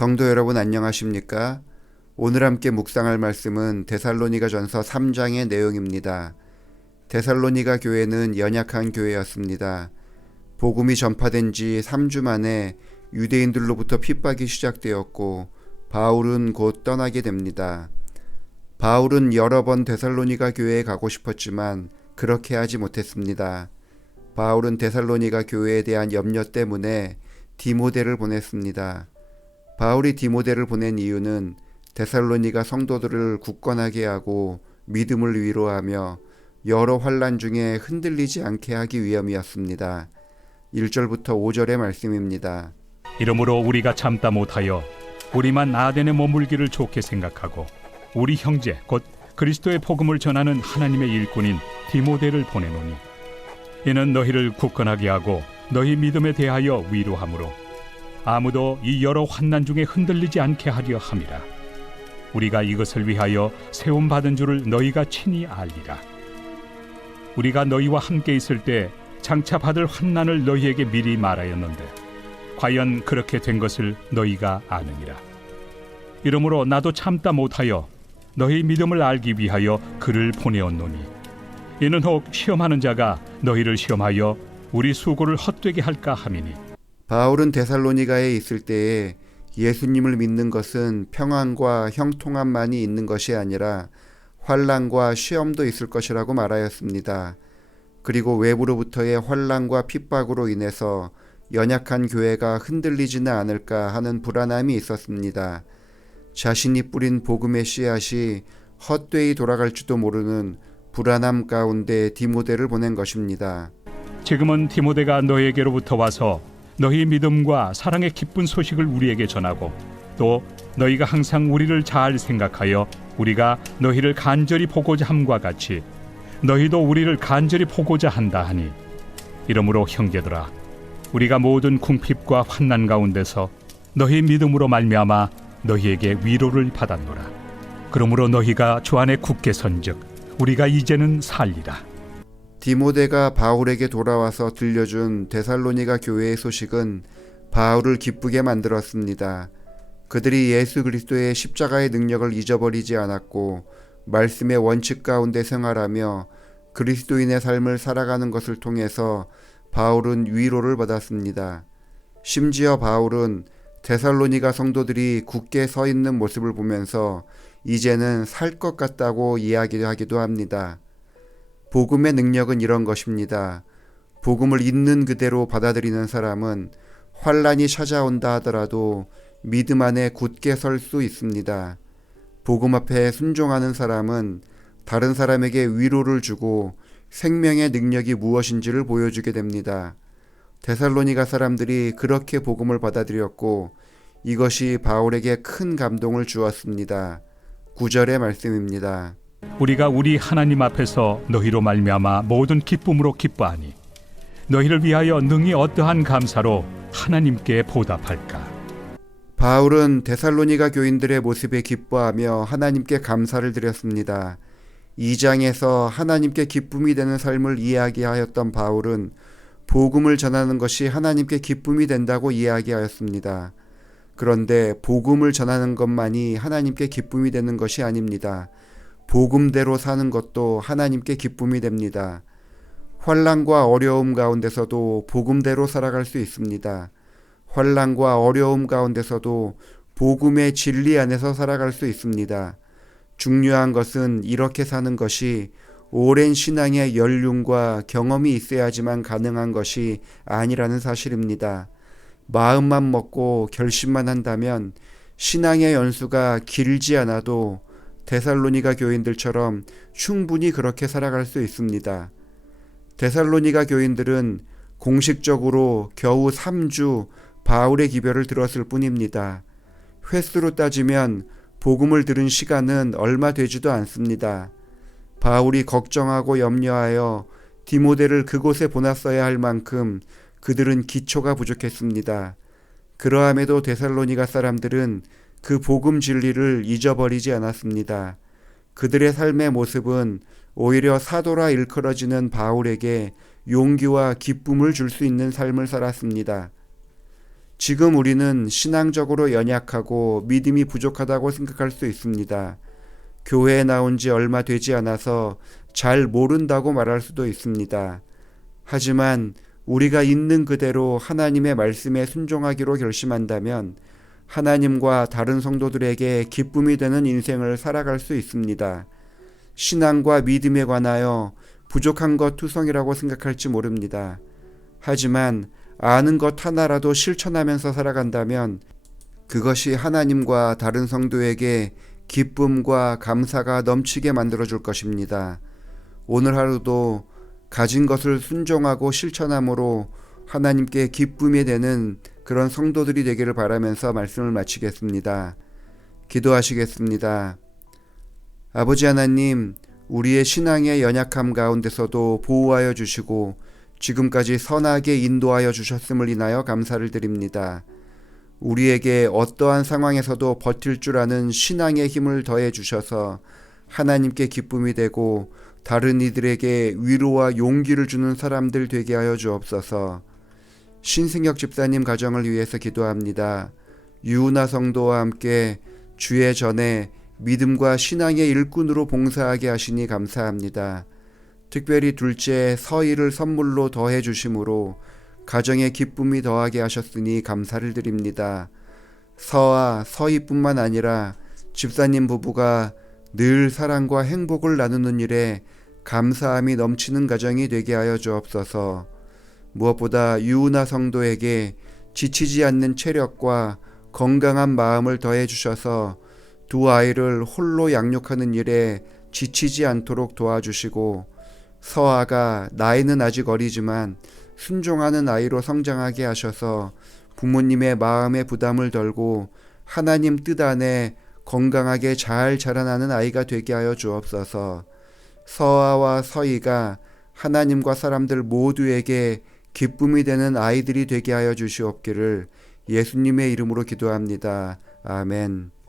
성도 여러분 안녕하십니까? 오늘 함께 묵상할 말씀은 데살로니가전서 3장의 내용입니다. 데살로니가 교회는 연약한 교회였습니다. 복음이 전파된 지 3주 만에 유대인들로부터 핍박이 시작되었고 바울은 곧 떠나게 됩니다. 바울은 여러 번 데살로니가 교회에 가고 싶었지만 그렇게 하지 못했습니다. 바울은 데살로니가 교회에 대한 염려 때문에 디모데를 보냈습니다. 바울이 디모데를 보낸 이유는 데살로니가 성도들을 굳건하게 하고 믿음을 위로하며 여러 환난 중에 흔들리지 않게 하기 위함이었습니다. 1절부터 5절의 말씀입니다. 이러므로 우리가 참다 못하여 우리만 아덴에 머물기를 좋게 생각하고 우리 형제 곧 그리스도의 복음을 전하는 하나님의 일꾼인 디모데를 보내노니 이는 너희를 굳건하게 하고 너희 믿음에 대하여 위로하므로 아무도 이 여러 환난 중에 흔들리지 않게 하려 함이라. 우리가 이것을 위하여 세움받은 줄을 너희가 친히 알리라. 우리가 너희와 함께 있을 때 장차 받을 환난을 너희에게 미리 말하였는데 과연 그렇게 된 것을 너희가 아느니라. 이러므로 나도 참다 못하여 너희 믿음을 알기 위하여 그를 보내었노니 이는 혹 시험하는 자가 너희를 시험하여 우리 수고를 헛되게 할까 함이니. 바울은 데살로니가에 있을 때에 예수님을 믿는 것은 평안과 형통함만이 있는 것이 아니라 환난과 시험도 있을 것이라고 말하였습니다. 그리고 외부로부터의 환난과 핍박으로 인해서 연약한 교회가 흔들리지는 않을까 하는 불안함이 있었습니다. 자신이 뿌린 복음의 씨앗이 헛되이 돌아갈지도 모르는 불안함 가운데 디모데를 보낸 것입니다. 지금은 디모데가 너희에게로부터 와서 너희 믿음과 사랑의 기쁜 소식을 우리에게 전하고 또 너희가 항상 우리를 잘 생각하여 우리가 너희를 간절히 보고자 함과 같이 너희도 우리를 간절히 보고자 한다 하니 이러므로 형제들아 우리가 모든 궁핍과 환난 가운데서 너희 믿음으로 말미암아 너희에게 위로를 받았노라. 그러므로 너희가 주 안에 굳게 선즉 우리가 이제는 살리라. 디모데가 바울에게 돌아와서 들려준 데살로니가 교회의 소식은 바울을 기쁘게 만들었습니다. 그들이 예수 그리스도의 십자가의 능력을 잊어버리지 않았고 말씀의 원칙 가운데 생활하며 그리스도인의 삶을 살아가는 것을 통해서 바울은 위로를 받았습니다. 심지어 바울은 데살로니가 성도들이 굳게 서 있는 모습을 보면서 이제는 살 것 같다고 이야기하기도 합니다. 복음의 능력은 이런 것입니다. 복음을 있는 그대로 받아들이는 사람은 환난이 찾아온다 하더라도 믿음 안에 굳게 설 수 있습니다. 복음 앞에 순종하는 사람은 다른 사람에게 위로를 주고 생명의 능력이 무엇인지를 보여주게 됩니다. 데살로니가 사람들이 그렇게 복음을 받아들였고 이것이 바울에게 큰 감동을 주었습니다. 9절의 말씀입니다. 우리가 우리 하나님 앞에서 너희로 말미암아 모든 기쁨으로 기뻐하니 너희를 위하여 능히 어떠한 감사로 하나님께 보답할까. 바울은 데살로니가 교인들의 모습에 기뻐하며 하나님께 감사를 드렸습니다. 2장에서 하나님께 기쁨이 되는 삶을 이야기하였던 바울은 복음을 전하는 것이 하나님께 기쁨이 된다고 이야기하였습니다. 그런데 복음을 전하는 것만이 하나님께 기쁨이 되는 것이 아닙니다. 복음대로 사는 것도 하나님께 기쁨이 됩니다. 환난과 어려움 가운데서도 복음대로 살아갈 수 있습니다. 환난과 어려움 가운데서도 복음의 진리 안에서 살아갈 수 있습니다. 중요한 것은 이렇게 사는 것이 오랜 신앙의 연륜과 경험이 있어야지만 가능한 것이 아니라는 사실입니다. 마음만 먹고 결심만 한다면 신앙의 연수가 길지 않아도 데살로니가 교인들처럼 충분히 그렇게 살아갈 수 있습니다. 데살로니가 교인들은 공식적으로 겨우 3주 바울의 기별을 들었을 뿐입니다. 횟수로 따지면 복음을 들은 시간은 얼마 되지도 않습니다. 바울이 걱정하고 염려하여 디모데를 그곳에 보냈어야 할 만큼 그들은 기초가 부족했습니다. 그러함에도 데살로니가 사람들은 그 복음 진리를 잊어버리지 않았습니다. 그들의 삶의 모습은 오히려 사도라 일컬어지는 바울에게 용기와 기쁨을 줄 수 있는 삶을 살았습니다. 지금 우리는 신앙적으로 연약하고 믿음이 부족하다고 생각할 수 있습니다. 교회에 나온 지 얼마 되지 않아서 잘 모른다고 말할 수도 있습니다. 하지만 우리가 있는 그대로 하나님의 말씀에 순종하기로 결심한다면 하나님과 다른 성도들에게 기쁨이 되는 인생을 살아갈 수 있습니다. 신앙과 믿음에 관하여 부족한 것 투성이라고 생각할지 모릅니다. 하지만 아는 것 하나라도 실천하면서 살아간다면 그것이 하나님과 다른 성도에게 기쁨과 감사가 넘치게 만들어줄 것입니다. 오늘 하루도 가진 것을 순종하고 실천함으로 하나님께 기쁨이 되는 그런 성도들이 되기를 바라면서 말씀을 마치겠습니다. 기도하시겠습니다. 아버지 하나님, 우리의 신앙의 연약함 가운데서도 보호하여 주시고 지금까지 선하게 인도하여 주셨음을 인하여 감사를 드립니다. 우리에게 어떠한 상황에서도 버틸 줄 아는 신앙의 힘을 더해 주셔서 하나님께 기쁨이 되고 다른 이들에게 위로와 용기를 주는 사람들 되게 하여 주옵소서. 신승혁 집사님 가정을 위해서 기도합니다. 유은아 성도와 함께 주의 전에 믿음과 신앙의 일꾼으로 봉사하게 하시니 감사합니다. 특별히 둘째 서희를 선물로 더해 주심으로 가정에 기쁨이 더하게 하셨으니 감사를 드립니다. 서아, 서희뿐만 아니라 집사님 부부가 늘 사랑과 행복을 나누는 일에 감사함이 넘치는 가정이 되게 하여 주옵소서. 무엇보다 유은아 성도에게 지치지 않는 체력과 건강한 마음을 더해 주셔서 두 아이를 홀로 양육하는 일에 지치지 않도록 도와주시고 서아가 나이는 아직 어리지만 순종하는 아이로 성장하게 하셔서 부모님의 마음의 부담을 덜고 하나님 뜻 안에 건강하게 잘 자라나는 아이가 되게 하여 주옵소서. 서아와 서희가 하나님과 사람들 모두에게 기쁨이 되는 아이들이 되게 하여 주시옵기를 예수님의 이름으로 기도합니다. 아멘.